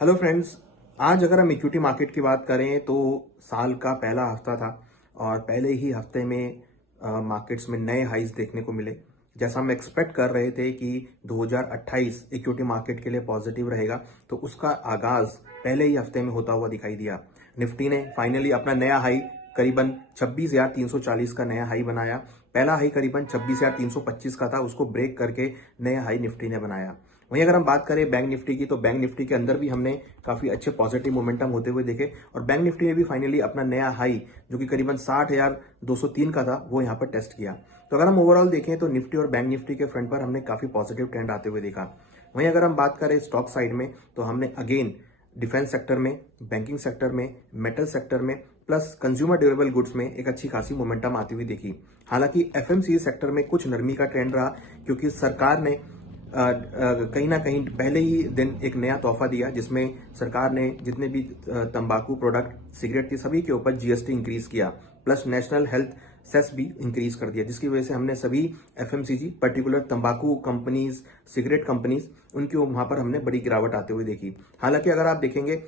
Hello friends. आज अगर हम इक्विटी मार्केट की बात करें तो साल का पहला हफ्ता था और पहले ही हफ्ते में मार्केट्स में नए हाइज देखने को मिले। जैसा हम एक्सपेक्ट कर रहे थे कि 2028 इक्विटी मार्केट के लिए पॉजिटिव रहेगा, तो उसका आगाज पहले ही हफ्ते में होता हुआ दिखाई दिया। निफ्टी ने फाइनली अपना नया हाई करीबन 26,340 का नया हाई बनाया। पहला हाई करीबन 26,325 का था, उसको ब्रेक करके नया हाई निफ्टी ने बनाया। वहीं अगर हम बात करें बैंक निफ्टी की, तो बैंक निफ्टी के अंदर भी हमने काफी अच्छे पॉजिटिव मोमेंटम होते हुए देखे और बैंक निफ्टी ने भी फाइनली अपना नया हाई जो कि करीबन 60,203 का था वो यहाँ पर टेस्ट किया। तो अगर हम ओवरऑल देखें तो निफ्टी और बैंक निफ्टी के फ्रंट पर हमने काफी पॉजिटिव ट्रेंड आते हुए देखा। वहीं अगर हम बात करें स्टॉक साइड में, तो हमने अगेन डिफेंस सेक्टर में, बैंकिंग सेक्टर में, मेटल सेक्टर में प्लस कंज्यूमर ड्यूरेबल गुड्स में एक अच्छी खासी मोमेंटम आती हुई देखी। हालांकि एफएमसीजी सेक्टर में कुछ नरमी का ट्रेंड रहा, क्योंकि सरकार ने कहीं ना कहीं पहले ही दिन एक नया तोहफा दिया, जिसमें सरकार ने जितने भी तंबाकू प्रोडक्ट, सिगरेट थी, सभी के ऊपर जीएसटी इंक्रीज किया, प्लस नेशनल हेल्थ सेस भी इंक्रीज कर दिया, जिसकी वजह से हमने सभी एफएमसीजी पर्टिकुलर तंबाकू कंपनीज, सिगरेट कंपनीज, उनके वहां पर हमने बड़ी गिरावट आते हुए देखी। हालांकि अगर आप देखेंगे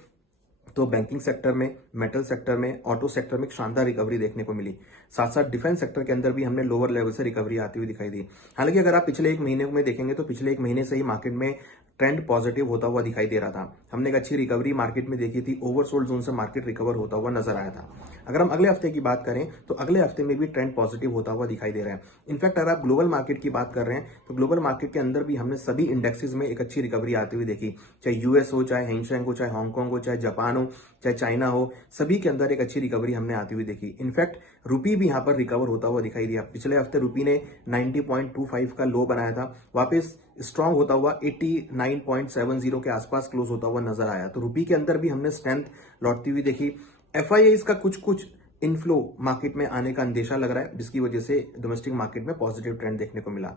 तो बैंकिंग सेक्टर में, मेटल सेक्टर में, ऑटो सेक्टर में एक शानदार रिकवरी देखने को मिली। साथ साथ डिफेंस सेक्टर के अंदर भी हमने लोअर लेवल से रिकवरी आती हुई दिखाई दी। हालांकि अगर आप पिछले एक महीने में देखेंगे तो पिछले एक महीने से ही मार्केट में ट्रेंड पॉजिटिव होता हुआ दिखाई दे रहा था। हमने एक अच्छी रिकवरी मार्केट में देखी थी, ओवरसोल्ड जोन से मार्केट रिकवर होता हुआ नजर आया था। अगर हम अगले हफ्ते की बात करें तो अगले हफ्ते में भी ट्रेंड पॉजिटिव होता हुआ दिखाई दे रहा है। इनफैक्ट अगर आप ग्लोबल मार्केट की बात कर रहे हैं तो ग्लोबल मार्केट के अंदर भी हमने सभी इंडेक्सेस में एक अच्छी रिकवरी आती हुई देखी। चाहे यूएस हो, चाहे हैंगसेंग हो, चाहे हांगकांग हो, चाहे जापान हो, चाहे चाइना हो, सभी के अंदर एक अच्छी रिकवरी हमने आती हुई देखी। इनफैक्ट रुपी भी यहाँ पर रिकवर होता हुआ दिखाई दिया। पिछले हफ्ते रुपी ने 90.25 का लो बनाया था, वापस स्ट्रांग होता हुआ 89.70 के आसपास क्लोज होता हुआ नजर आया। तो रुपी के अंदर भी हमने स्ट्रेंथ लौटती हुई देखी। एफआईआई का कुछ कुछ इनफ्लो मार्केट में आने का अंदेशा लग रहा है, जिसकी वजह से डोमेस्टिक मार्केट में पॉजिटिव ट्रेंड देखने को मिला।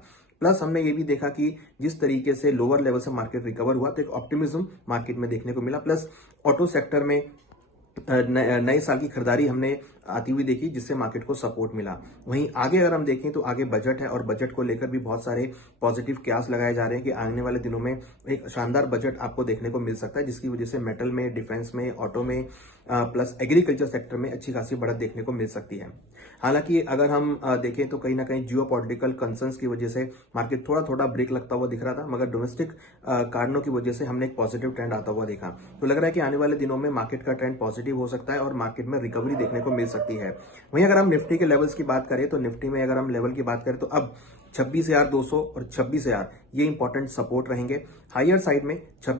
प्लस हमने ये भी देखा कि जिस तरीके से लोअर लेवल से मार्केट रिकवर हुआ तो एक ऑप्टिमिज्म मार्केट में देखने को मिला। प्लस ऑटो सेक्टर में नए साल की खरीदारी हमने आती हुई देखी, जिससे मार्केट को सपोर्ट मिला। वहीं आगे अगर हम देखें तो आगे बजट है और बजट को लेकर भी बहुत सारे पॉजिटिव कयास लगाए जा रहे हैं कि आने वाले दिनों में एक शानदार बजट आपको देखने को मिल सकता है, जिसकी वजह से मेटल में, डिफेंस में, ऑटो में प्लस एग्रीकल्चर सेक्टर में अच्छी खासी बढ़त देखने को मिल सकती है। हालांकि अगर हम देखें तो कहीं ना कहीं जियो पॉलिटिकल कंसर्न्स की वजह से मार्केट थोड़ा थोड़ा ब्रेक लगता हुआ दिख रहा था, मगर डोमेस्टिक कारणों की वजह से हमने एक पॉजिटिव ट्रेंड आता हुआ देखा। तो लग रहा है कि आने वाले दिनों में मार्केट का ट्रेंड पॉजिटिव हो सकता है और मार्केट में रिकवरी देखने को मिल सकती है। वहीं अगर हम निफ्टी के लेवल्स की बात करें तो निफ्टी में अगर हम लेवल की बात करें तो अब 26,200 और 26,000 ये इंपॉर्टेंट सपोर्ट रहेंगे। हायर साइड में